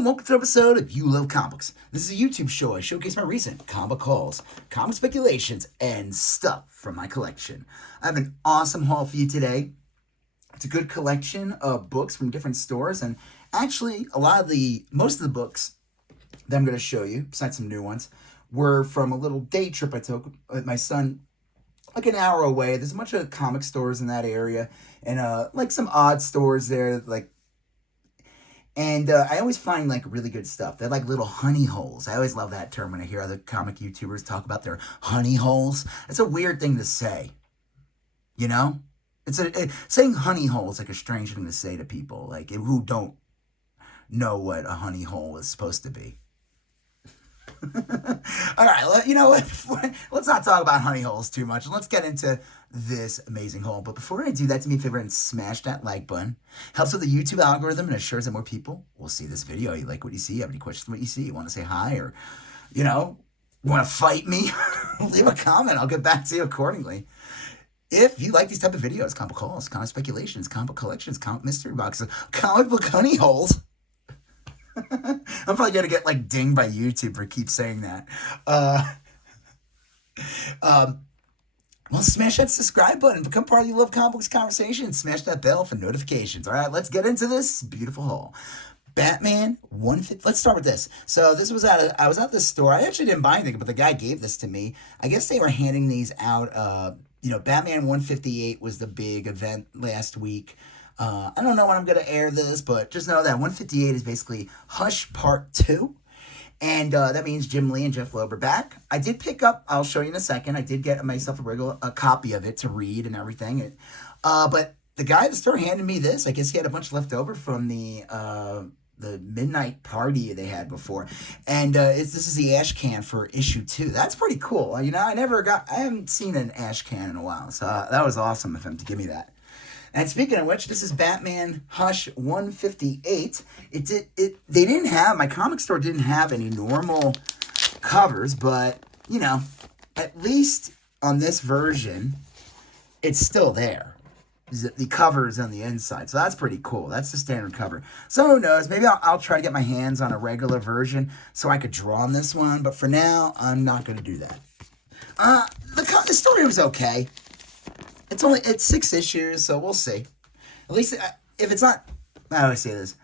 and welcome to an episode of You Love Comics. This is a YouTube show. I showcase my recent comic hauls, comic speculations, and stuff from my collection. I have an awesome haul for you today. It's a good collection of books from different stores, and actually most of the books that I'm going to show you, besides some new ones, were from a little day trip I took with my son like an hour away. There's a bunch of comic stores in that area, and like some odd stores there, and I always find like really good stuff. They're like little honey holes. I always love that term when I hear other comic YouTubers talk about their honey holes. It's a weird thing to say, you know? Saying honey hole is like a strange thing to say to people like who don't know what a honey hole is supposed to be. All right, well, you know what? Let's not talk about honey holes too much. Let's get into this amazing haul. But before I do that, do me a favor and smash that like button. Helps with the YouTube algorithm and assures that more people will see this video. You like what you see? You have any questions on what you see? You want to say hi or, want to fight me? Leave a comment. I'll get back to you accordingly. If you like these type of videos, comic hauls, comic speculations, comic collections, comic mystery boxes, comic book honey holes, I'm probably going to get like dinged by YouTube for keep saying that. Well, smash that subscribe button. Become part of the You Love Comic Books conversation. Smash that bell for notifications. All right, let's get into this beautiful haul. Batman 150. Let's start with this. So this was I was at this store. I actually didn't buy anything, but the guy gave this to me. I guess they were handing these out. Batman 158 was the big event last week. I don't know when I'm going to air this, but just know that 158 is basically Hush Part 2. And that means Jim Lee and Jeff Loeb are back. I did pick up, I'll show you in a second, I did get myself a copy of it to read and everything. But the guy at the store handed me this. I guess he had a bunch left over from the midnight party they had before. And this is the ash can for issue 2. That's pretty cool. I haven't seen an ash can in a while. So that was awesome of him to give me that. And speaking of which, this is Batman Hush 158. My comic store didn't have any normal covers, but, at least on this version, it's still there. The cover is on the inside, so that's pretty cool. That's the standard cover. So who knows, maybe I'll try to get my hands on a regular version so I could draw on this one, but for now, I'm not going to do that. The story was okay. It's 6 issues, so we'll see. At least, if it's not, I always say this.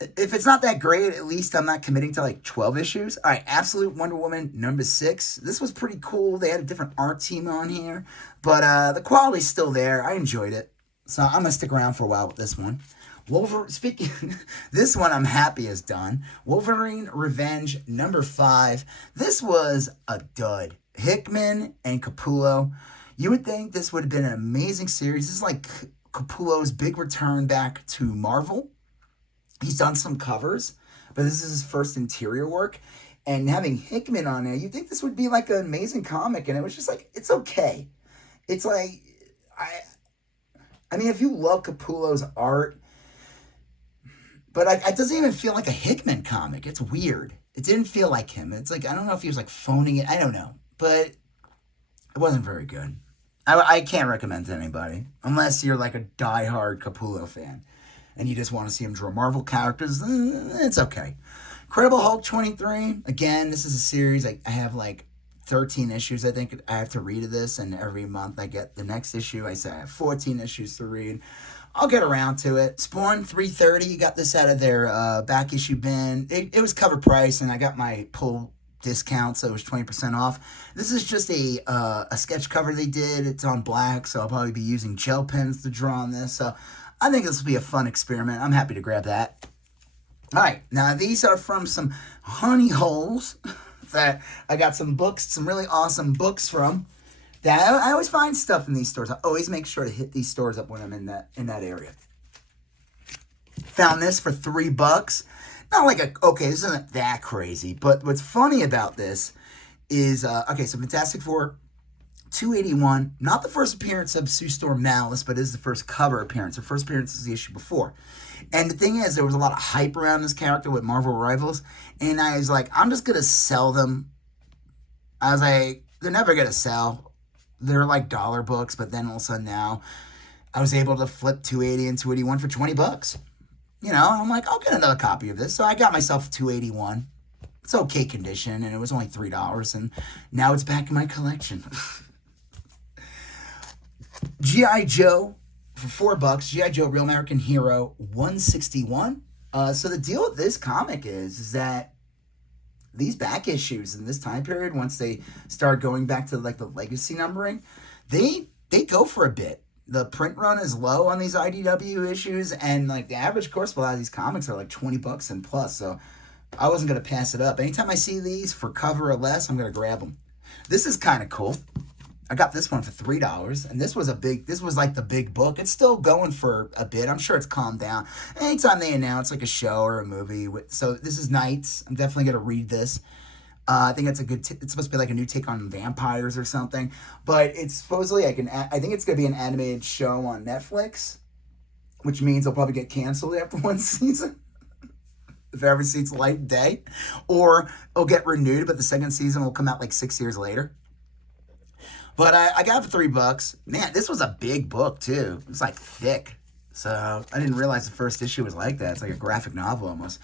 If it's not that great, at least I'm not committing to like 12 issues. All right, Absolute Wonder Woman number 6. This was pretty cool. They had a different art team on here, but the quality's still there. I enjoyed it. So I'm going to stick around for a while with this one. This one I'm happy is done. Wolverine Revenge number 5. This was a dud. Hickman and Capullo. You would think this would have been an amazing series. This is like Capullo's big return back to Marvel. He's done some covers, but this is his first interior work. And having Hickman on there, you'd think this would be like an amazing comic. And it was just like, it's okay. It's like, I mean, if you love Capullo's art, but it doesn't even feel like a Hickman comic. It's weird. It didn't feel like him. It's like, I don't know if he was like phoning it. I don't know. But it wasn't very good. I can't recommend to anybody, unless you're like a diehard Capullo fan, and you just want to see him draw Marvel characters. It's okay. Incredible Hulk 23. Again, this is a series. I have like 13 issues, I think, I have to read of this, and every month I get the next issue. I say I have 14 issues to read. I'll get around to it. Spawn 330, got this out of their back issue bin. It was cover price, and I got my pull discount, so it was 20% off. This is just a sketch cover they did. It's on black, so I'll probably be using gel pens to draw on this. So I think this will be a fun experiment. I'm happy to grab that. All right, now these are from some honey holes that I got some books, some really awesome books from. That I always find stuff in these stores. I always make sure to hit these stores up when I'm in that area. Found this for $3. Not like this isn't that crazy, but what's funny about this is, so Fantastic Four 281, not the first appearance of Sue Storm Malice, but is the first cover appearance. Her first appearance is the issue before. And the thing is, there was a lot of hype around this character with Marvel Rivals, and I was like, I'm just going to sell them. I was like, they're never going to sell. They're like dollar books, but then all of a sudden now, I was able to flip 280 and 281 for $20. You know, and I'm like, I'll get another copy of this. So I got myself 281. It's okay condition, and it was only $3, and now it's back in my collection. G.I. Joe for $4. G.I. Joe Real American Hero 161. So the deal with this comic is that these back issues in this time period, once they start going back to like the legacy numbering, they go for a bit. The print run is low on these IDW issues, and like the average course for a lot of these comics are like $20 and plus. So I wasn't gonna pass it up. Anytime I see these for cover or less, I'm gonna grab them. This is kind of cool. I got this one for $3, and this was like the big book. It's still going for a bit. I'm sure it's calmed down. Anytime they announce like a show or a movie, so this is Knights. I'm definitely gonna read this. I think it's a good. It's supposed to be like a new take on vampires or something, but it's supposedly like I think it's gonna be an animated show on Netflix, which means it'll probably get canceled after one season if it ever sees light of day, or it'll get renewed, but the second season will come out like 6 years later. But I got it for $3. Man, this was a big book too. It was like thick. So I didn't realize the first issue was like that. It's like a graphic novel almost.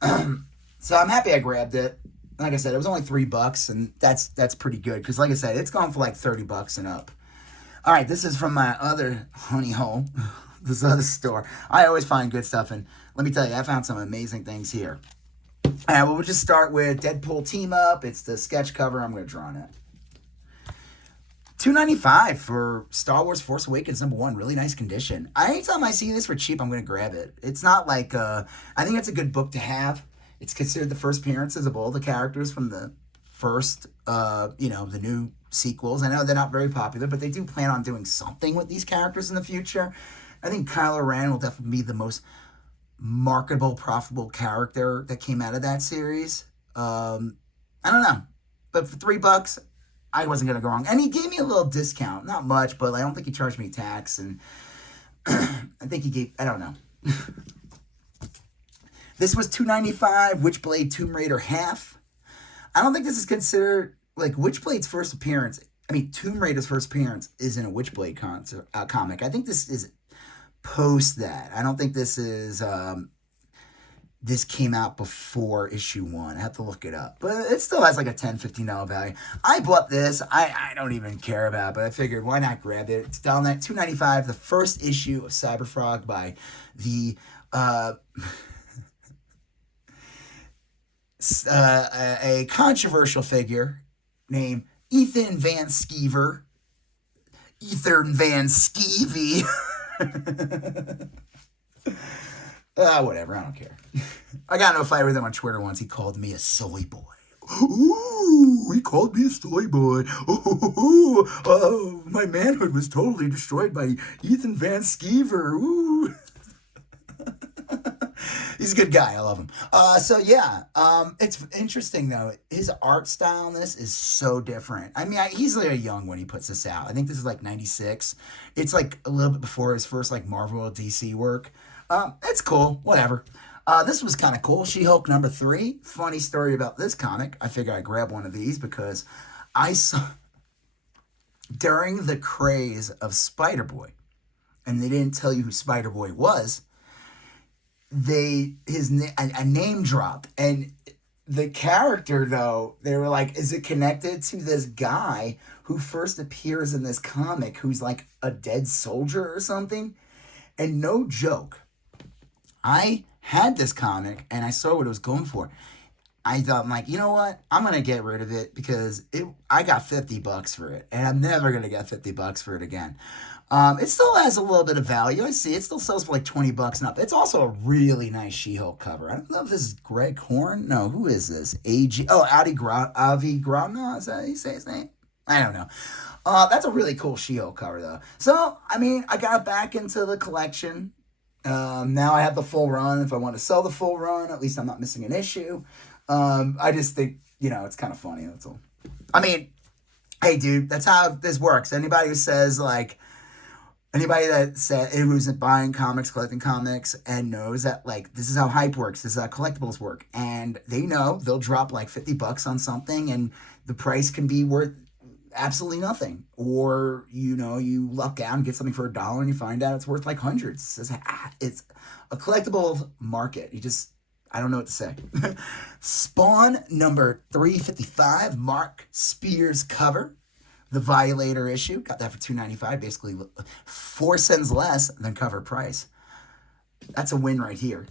So I'm happy I grabbed it. Like I said, it was only $3, and that's pretty good. Because like I said, it's gone for like $30 and up. All right, this is from my other honey hole. This other store. I always find good stuff, and let me tell you, I found some amazing things here. Well, we'll just start with Deadpool Team Up. It's the sketch cover. I'm going to draw on it. $2.95 for Star Wars Force Awakens #1. Really nice condition. Anytime I see this for cheap, I'm going to grab it. It's not like, I think it's a good book to have. It's considered the first appearances of all the characters from the first, the new sequels. I know they're not very popular, but they do plan on doing something with these characters in the future. I think Kylo Ren will definitely be the most marketable, profitable character that came out of that series. I don't know. But for $3, I wasn't going to go wrong. And he gave me a little discount. Not much, but I don't think he charged me tax. And I think he gave, I don't know. This was $2.95, Witchblade Tomb Raider half. I don't think this is considered, like, Witchblade's first appearance. I mean, Tomb Raider's first appearance isn't a Witchblade comic. I think this is post that. I don't think this is, this came out before issue 1. I have to look it up. But it still has like a $10, $15 value. I bought this. I don't even care about it, but I figured why not grab it. It's down at $2.95, the first issue of Cyberfrog by the a controversial figure named Ethan Van Skeever. Ethan Van Skeevy. Whatever, I don't care. I got into a fight with him on Twitter once. He called me a soy boy. Ooh, he called me a soy boy. Ooh, my manhood was totally destroyed by Ethan Van Skeever. Ooh. He's a good guy. I love him. It's interesting though. His art style in this is so different. I mean, he's like young when he puts this out. I think this is like 96. It's like a little bit before his first like Marvel or DC work. It's cool. Whatever. This was kind of cool. She-Hulk #3. Funny story about this comic. I figured I'd grab one of these because I saw during the craze of Spider-Boy, and they didn't tell you who Spider-Boy was. A name drop, and the character though, they were like, is it connected to this guy who first appears in this comic who's like a dead soldier or something? And no joke, I had this comic and I saw what it was going for. I thought, I'm like, you know what? I'm going to get rid of it because I got $50 for it, and I'm never going to get $50 for it again. It still has a little bit of value. I see it still sells for like $20 and up. It's also a really nice She-Hulk cover. I don't know if this is Greg Horn. No, who is this? Avi Gravna? Is that how you say his name? I don't know. That's a really cool She-Hulk cover though. So, I mean, I got back into the collection. Now I have the full run. If I want to sell the full run, at least I'm not missing an issue. I just think, it's kind of funny. That's all. I mean, hey, dude, that's how this works. Anybody that said who's buying comics, collecting comics, and knows that like this is how hype works, this is how collectibles work, and they know they'll drop like $50 on something, and the price can be worth absolutely nothing. Or, you know, you luck out and get something for $1 and you find out it's worth like hundreds. It's a collectible market. I don't know what to say. Spawn number 355, Mark Spears cover. The Violator issue. Got that for $2.95. Basically 4 cents less than cover price. That's a win right here.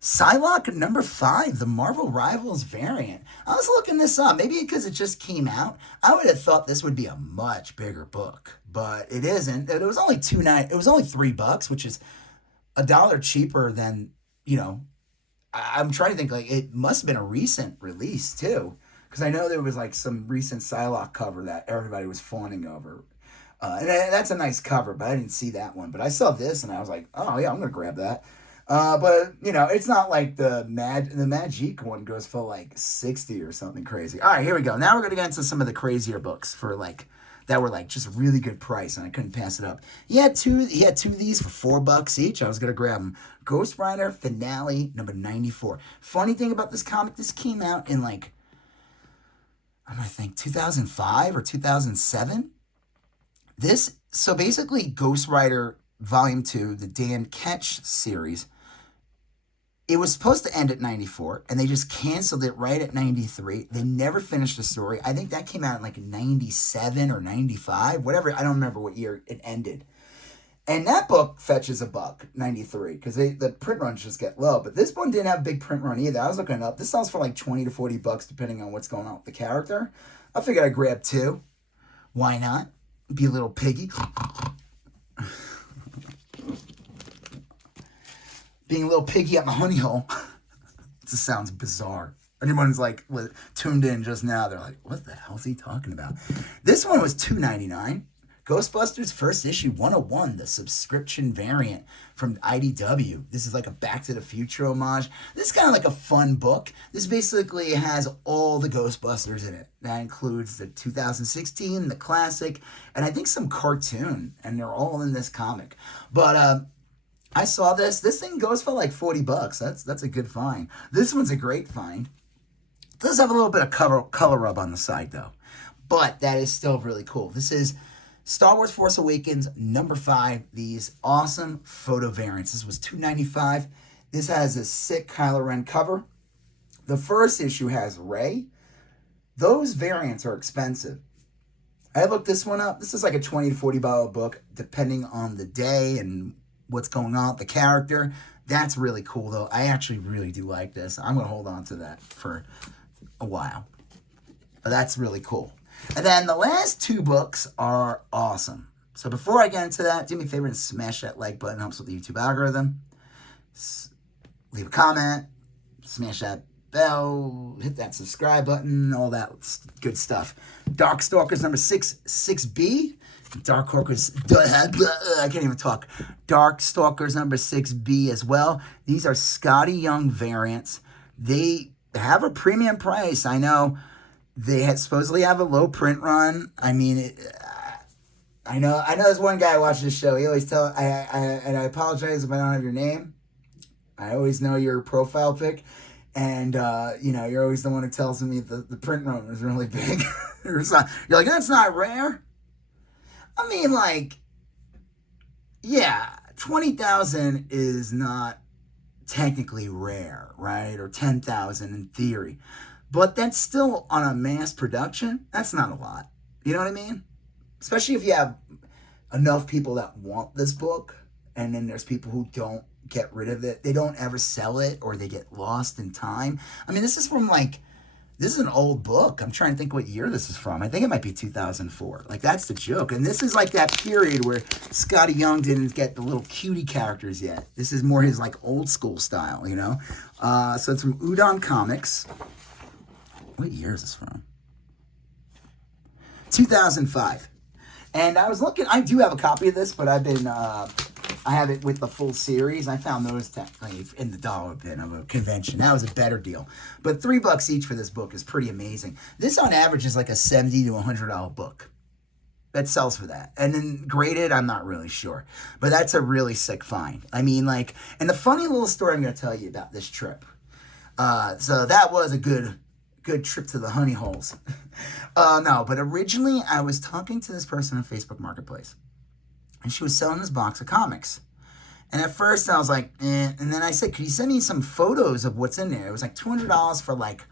Psylock number 5, the Marvel Rivals variant. I was looking this up, maybe because it just came out. I would have thought this would be a much bigger book, but it isn't. It was only $3, which is $1 cheaper than, you know. I'm trying to think, like, it must have been a recent release too, because I know there was like some recent Psylock cover that everybody was fawning over. And that's a nice cover, but I didn't see that one. But I saw this and I was like, oh yeah, I'm gonna grab that. But you know, it's not like the Magic one goes for like 60 or something crazy. All right, here we go. Now we're gonna get into some of the crazier books for like that were like just really good price, and I couldn't pass it up. He had two of these for $4 each. I was gonna grab them. Ghost Rider Finale number 94. Funny thing about this comic, this came out in like, I'm gonna think 2005 or 2007. So basically Ghost Rider Volume 2, the Dan Ketch series, it was supposed to end at 94, and they just canceled it right at 93. They never finished the story. I think that came out in like 97 or 95, whatever. I don't remember what year it ended. And that book fetches $1.93 because the print runs just get low. But this one didn't have a big print run either. I was looking it up. This sells for like $20 to $40 depending on what's going on with the character. I figured I'd grab 2. Why not? Be a little piggy. Being a little piggy at my honey hole. It just sounds bizarre. Anyone's like tuned in just now, they're like, what the hell is he talking about? This one was $2.99. Ghostbusters First Issue 101, the subscription variant from IDW. This is like a Back to the Future homage. This is kind of like a fun book. This basically has all the Ghostbusters in it. That includes the 2016, the classic, and I think some cartoon, and they're all in this comic. But I saw this. This thing goes for like $40. That's a good find. This one's a great find. It does have a little bit of color rub on the side though, but that is still really cool. This is Star Wars Force Awakens number 5. These awesome photo variants. This was $2.95. This has a sick Kylo Ren cover. The first issue has Rey. Those variants are expensive. I looked this one up. This is like a $20 to $40 book, depending on the day and what's going on with the character. That's really cool though. I actually really do like this. I'm going to hold on to that for a while. But that's really cool. And then the last 2 books are awesome. So before I get into that, do me a favor and smash that like button. It helps with the YouTube algorithm. Leave a comment. Smash that bell. Hit that subscribe button. All that good stuff. Darkstalkers number 6B. Darkstalkers. I can't even talk. Darkstalkers number 6B as well. These are Scotty Young variants. They have a premium price. I know. They supposedly have a low print run. I mean, I know there's one guy watching this show. He always and I apologize if I don't have your name. I always know your profile pic. And, you know, you're always the one who tells me the print run is really big. You're like, that's not rare. I mean, like, yeah, 20,000 is not technically rare, right? Or 10,000 in theory. But that's still on a mass production. That's not a lot. You know what I mean? Especially if you have enough people that want this book, and then there's people who don't get rid of it. They don't ever sell it, or they get lost in time. I mean, this is an old book. I'm trying to think what year this is from. I think it might be 2004. Like, that's the joke. And this is like that period where Scotty Young didn't get the little cutie characters yet. This is more his like old school style, you know? So it's from Udon Comics. What year is this from? 2005. And I was looking, I do have a copy of this, but I have it with the full series. I found those technically in the dollar bin of a convention. That was a better deal. But $3 each for this book is pretty amazing. This on average is like a $70 to $100 book. That sells for that. And then graded, I'm not really sure. But that's a really sick find. I mean, like, and the funny little story I'm going to tell you about this trip. So that was a good good trip to the honey holes. No, but originally I was talking to this person on Facebook Marketplace, and she was selling this box of comics. And at first I was like, eh. And then I said, could you send me some photos of what's in there? It was like $200 for like,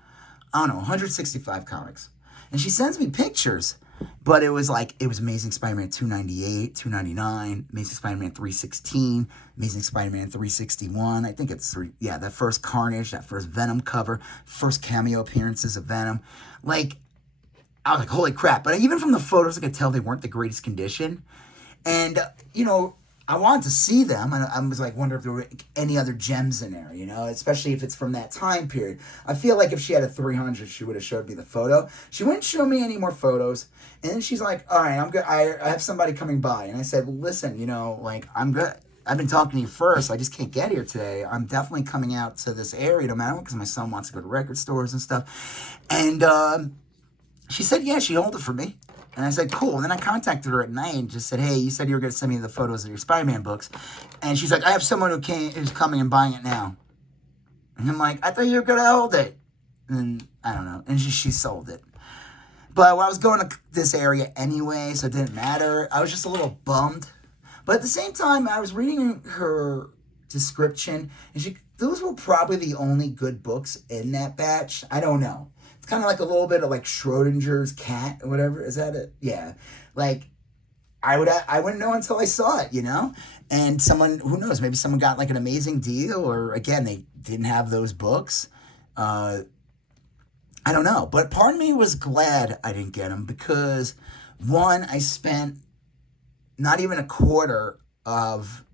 I don't know, 165 comics. And she sends me pictures. But it was Amazing Spider-Man 298, 299, Amazing Spider-Man 316, Amazing Spider-Man 361. I think it's that first Carnage, that first Venom cover, first cameo appearances of Venom. Like, I was like, holy crap. But even from the photos, I could tell they weren't the greatest condition. And, I wanted to see them, and I was like, wonder if there were any other gems in there, especially if it's from that time period. I feel like if she had a 300, she would have showed me the photo. She wouldn't show me any more photos, and then she's like, all right, I'm good. I have somebody coming by, and I said, well, listen, I'm good. I've been talking to you first. I just can't get here today. I'm definitely coming out to this area no matter what, because my son wants to go to record stores and stuff. And she said, yeah, she'd hold it for me. And I said, cool. And then I contacted her at night and just said, hey, you said you were going to send me the photos of your Spider-Man books. And she's like, I have someone who's coming and buying it now. And I'm like, I thought you were going to hold it. And I don't know. And she sold it. But I was going to this area anyway, so it didn't matter. I was just a little bummed. But at the same time, I was reading her description, and those were probably the only good books in that batch. I don't know. It's kind of like a little bit of like Schrodinger's cat or whatever. Is that it? Yeah. Like, I wouldn't know until I saw it, And someone, who knows, maybe someone got like an amazing deal, or again, they didn't have those books. I don't know. But part of me was glad I didn't get them because, one, I spent not even a quarter of,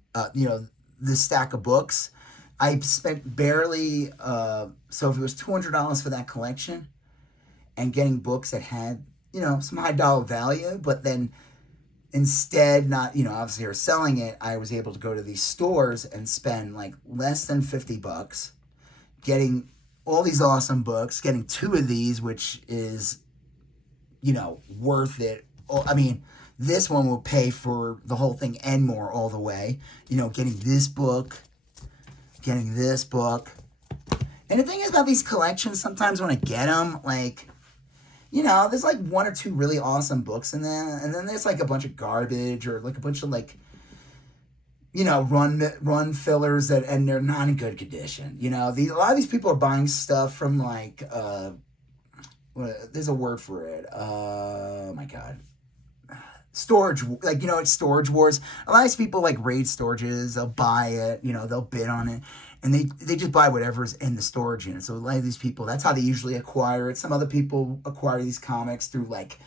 this stack of books. I spent barely, so if it was $200 for that collection, and getting books that had, some high dollar value, but then instead not, obviously are selling it, I was able to go to these stores and spend like less than $50, getting all these awesome books, getting 2 of these, which is, worth it. I mean, this one will pay for the whole thing and more all the way. Getting this book, getting this book. And the thing is about these collections, sometimes when I get them, like, there's like 1 or 2 really awesome books in there, and then there's like a bunch of garbage or like a bunch of like, run fillers and they're not in good condition. A lot of these people are buying stuff from like, there's a word for it. Oh my God. Storage, like, it's Storage Wars. A lot of these people like raid storages, they'll buy it, they'll bid on it. And they just buy whatever's in the storage unit. So a lot of these people, that's how they usually acquire it. Some other people acquire these comics through like,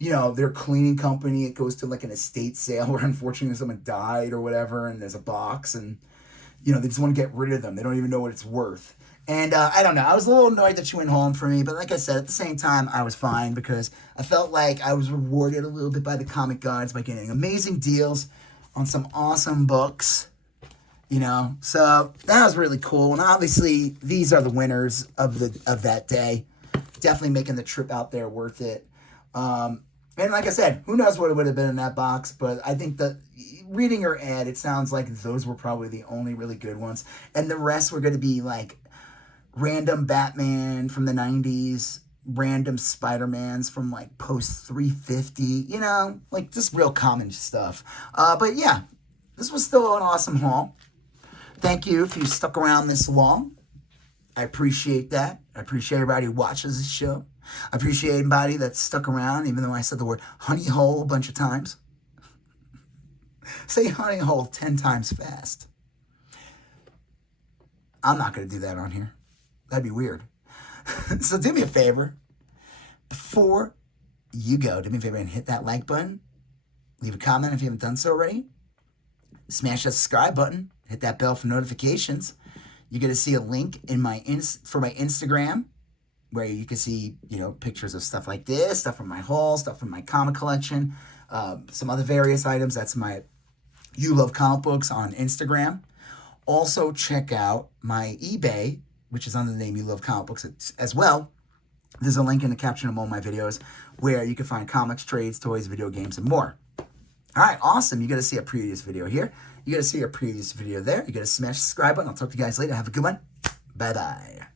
their cleaning company. It goes to like an estate sale where unfortunately someone died or whatever, and there's a box, and they just want to get rid of them. They don't even know what it's worth. And I don't know. I was a little annoyed that she went home for me, but like I said, at the same time, I was fine because I felt like I was rewarded a little bit by the comic gods by getting amazing deals on some awesome books. So that was really cool. And obviously, these are the winners of that day. Definitely making the trip out there worth it. And like I said, who knows what it would have been in that box, but I think that reading her ad, it sounds like those were probably the only really good ones. And the rest were going to be like random Batman from the 90s, random Spider-Mans from like post 350, like just real common stuff. But yeah, this was still an awesome haul. Thank you if you stuck around this long. I appreciate that. I appreciate everybody who watches this show. I appreciate anybody that stuck around, even though I said the word honey hole a bunch of times. Say honey hole 10 times fast. I'm not going to do that on here. That'd be weird. So do me a favor. Before you go, do me a favor and hit that like button. Leave a comment if you haven't done so already. Smash that subscribe button. Hit that bell for notifications. You're going to see a link in for my Instagram where you can see, pictures of stuff like this, stuff from my haul, stuff from my comic collection, some other various items. That's my You Love Comic Books on Instagram. Also, check out my eBay, which is under the name You Love Comic Books as well. There's a link in the caption of all my videos where you can find comics, trades, toys, video games, and more. All right, awesome. You're going to see a previous video here. You're going to see a previous video there. You're going to smash the subscribe button. I'll talk to you guys later. Have a good one. Bye-bye.